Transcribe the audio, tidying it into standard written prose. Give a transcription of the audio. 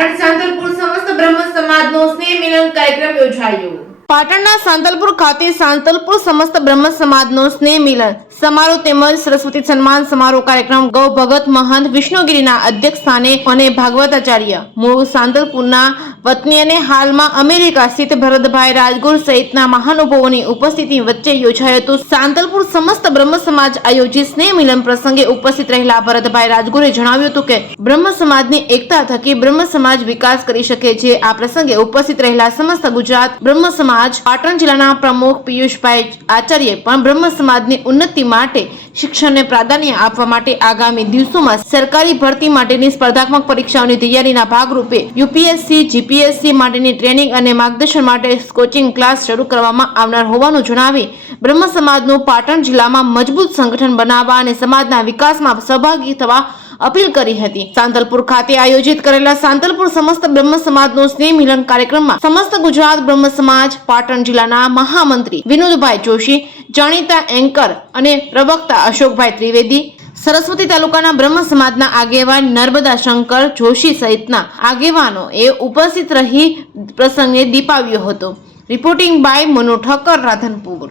પાટણ સાંતલપુર સમસ્ત બ્રહ્મ સમાજનો સ્નેહ મિલન કાર્યક્રમ યોજાયો। પાટણના સાંતલપુર ખાતે સાંતલપુર સમસ્ત બ્રહ્મ સમાજનો સ્નેહ મિલન સમારોહ તેમજ સરસ્વતી સન્માન સમારોહ કાર્યક્રમ ગૌ ભગત મહંત વિષ્ણુગીરીના અધ્યક્ષ સ્થાને અને ભાગવતાચાર્ય મૂળ સાંતલપુરના વતની અને હાલમાં અમેરિકા સ્થિત ભરતભાઈ રાજગુર સહિતના મહાનુભાવોની ઉપસ્થિતિ વચ્ચે યોજાયો હતો। સાંતલપુર સમસ્ત બ્રહ્મ સમાજ આયોજિત સ્નેહ મિલન પ્રસંગે ઉપસ્થિત રહેલા ભરતભાઈ રાજગુરે જણાવ્યું હતું કે બ્રહ્મ સમાજની એકતા થકી બ્રહ્મ સમાજ વિકાસ કરી શકે છે। આ પ્રસંગે ઉપસ્થિત રહેલા સમસ્ત ગુજરાત બ્રહ્મ સમાજ પાટણ જિલ્લાના પ્રમુખ પિયુષભાઈ આચાર્ય પણ બ્રહ્મ સમાજની ઉન્નતિ માટે શિક્ષણને પ્રાધાન્ય આપવા માટે આગામી દિવસોમાં સરકારી ભરતી માટેની સ્પર્ધાત્મક પરીક્ષાઓની તૈયારીના ભાગરૂપે યુપીએસસી જીપીએસસી માટેની ટ્રેનિંગ અને માર્ગદર્શન માટે કોચિંગ ક્લાસ શરૂ કરવામાં આવનાર હોવાનું જણાવી બ્રહ્મ સમાજનું પાટણ જિલ્લામાં મજબૂત સંગઠન બનાવવા અને સમાજના વિકાસમાં સહભાગી થવા અપીલ કરી હતી। સાંતલપુર ખાતે આયોજિત કરેલા સાંતલપુર સમસ્ત બ્રહ્મ સમાજનો સ્નેહ મિલન કાર્યક્રમમાં સમસ્ત ગુજરાત બ્રહ્મ સમાજ પાટણ જિલ્લાના મહામંત્રી વિનોદભાઈ જોશી, જાણીતા એન્કર અને પ્રવક્તા અશોકભાઈ ત્રિવેદી, સરસ્વતી તાલુકાના બ્રહ્મ સમાજના આગેવાન નર્મદા શંકર જોશી સહિતના આગેવાનો એ ઉપસ્થિત રહી પ્રસંગે દીપાવ્યો હતો। Reporting by Manu Thakkar, Radhanpur.